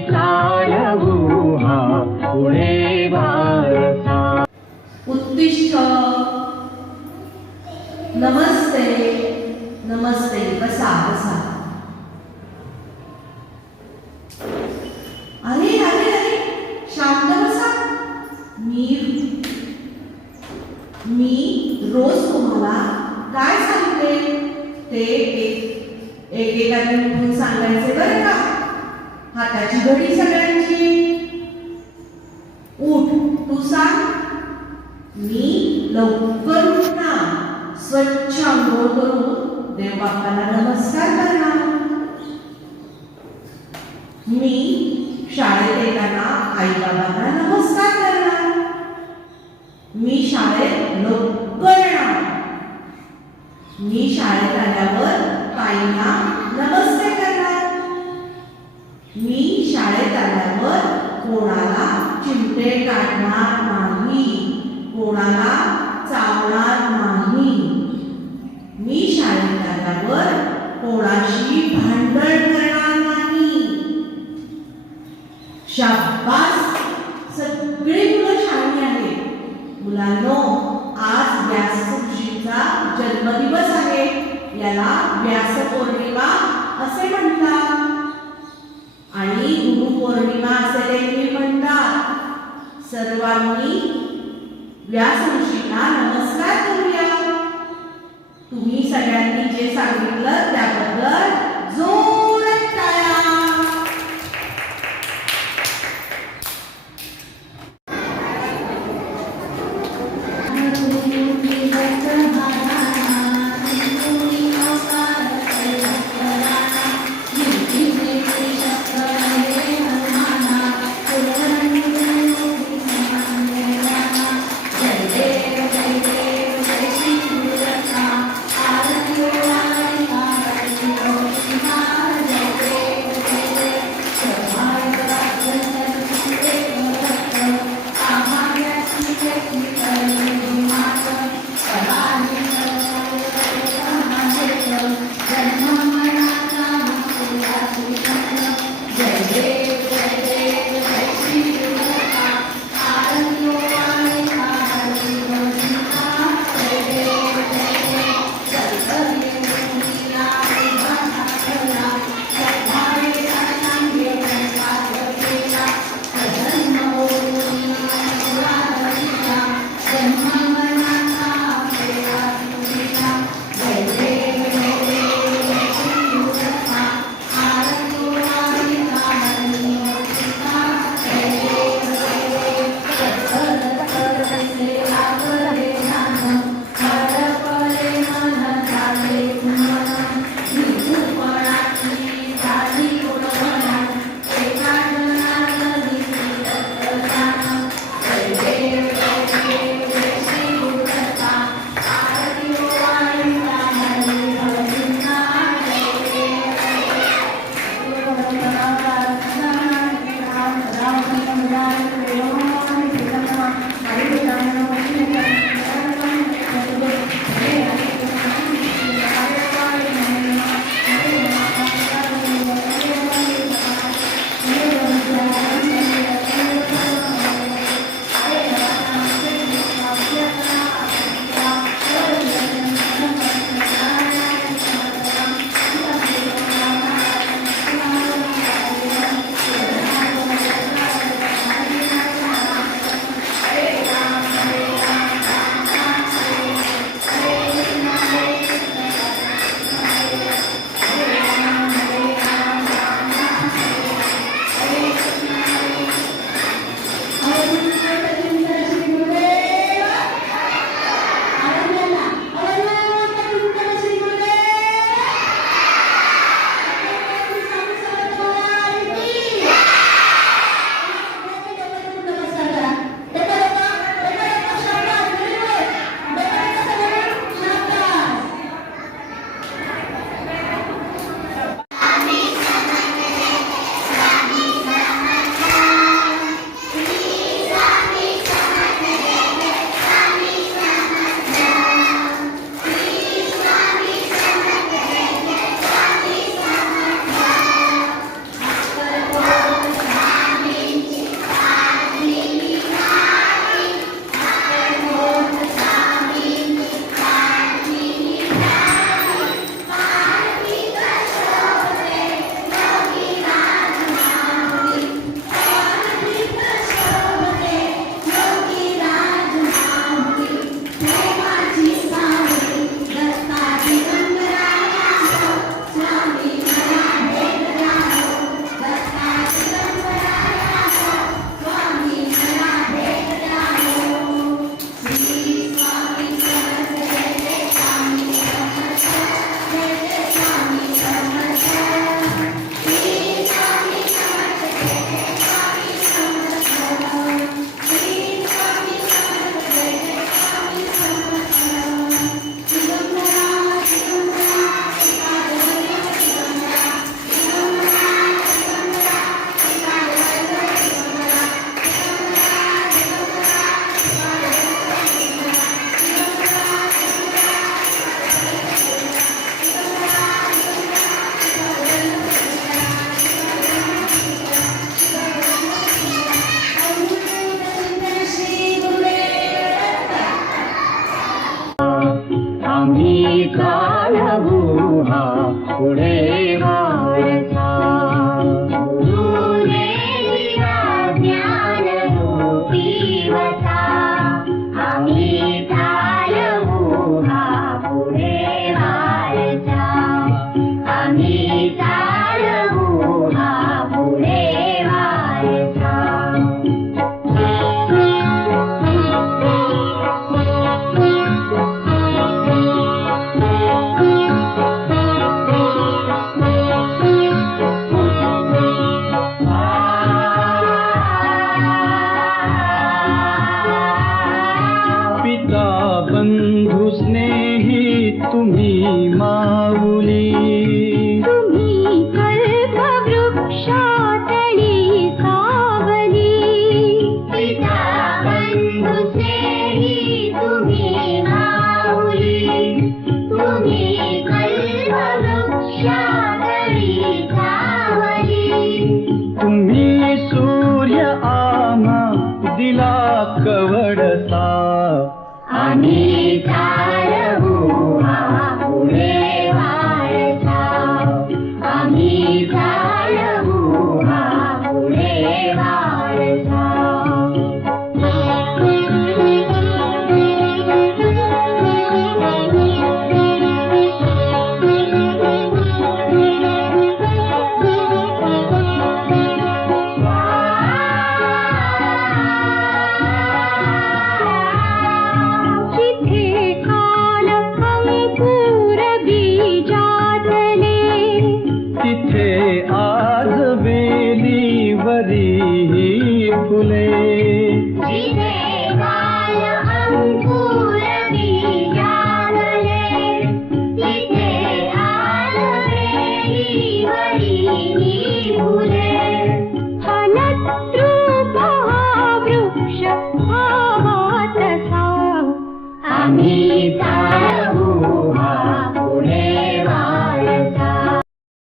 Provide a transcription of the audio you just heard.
चालवू हा पुढे वारसा। उत्तिष्ठ, नमस्ते नमस्ते, बसा बसा। अरे अरे अरे, शांत बसा। मी रोज तुम्हाला काय सांगते ते एकेकाने म्हणून सांगायचे बरं का। हाताची घडी सगळ्यांची। उठ, तू सांग। मी लवकर उठणार, स्वच्छ अंघोळ करून देवबापाला नमस्कार करणार। मी शाळेत येताना आई बाबांना नमस्कार करणार। मी शाळेत लवकर येणार। मी शाळेत आल्यावर ताईंना नमस्ते करणार। मी शाळेत आल्यावर कोणाला चिमटे काढणार नाही, कोणाला चावणार नाही। मी शाळेत आल्यावर कोणाशी भांडण करणार नाही। शाबास, सगळे मुलं शहाणी आहेत। मुलांनो, आज व्यास ऋषींचा जन्मदिवस आहे। याला व्यास पौर्णिमा असे म्हणतात आणि गुरुपौर्णिमा असे देखील म्हणतात। सर्वांनी व्यास ऋषींना नमस्कार करूया। तुम्ही सगळ्यांनी जे सांगितलं त्याबद्दल जोरात टाळ्या। पुढे वारसा. बंधु स्नेही तुम्ही माऊली, तुम्ही कल्पवृक्षातली सावली. पिता बंधु स्नेही तुम्ही माऊली, तुम्ही कल्पवृक्षातली सावली. तुम्ही सूर्य आम्हा दिला कवडसा. आम्ही चालवू हा पुढे वारसा. आम्ही चालवू हा पुढे वारसा. तिथे आज वेलीवरी फुले, जिथे काल अंकुर बीजावले. तिथे आज वेलीवरी फुले. फलद्रूप हा वृक्ष भावात सा. आम्ही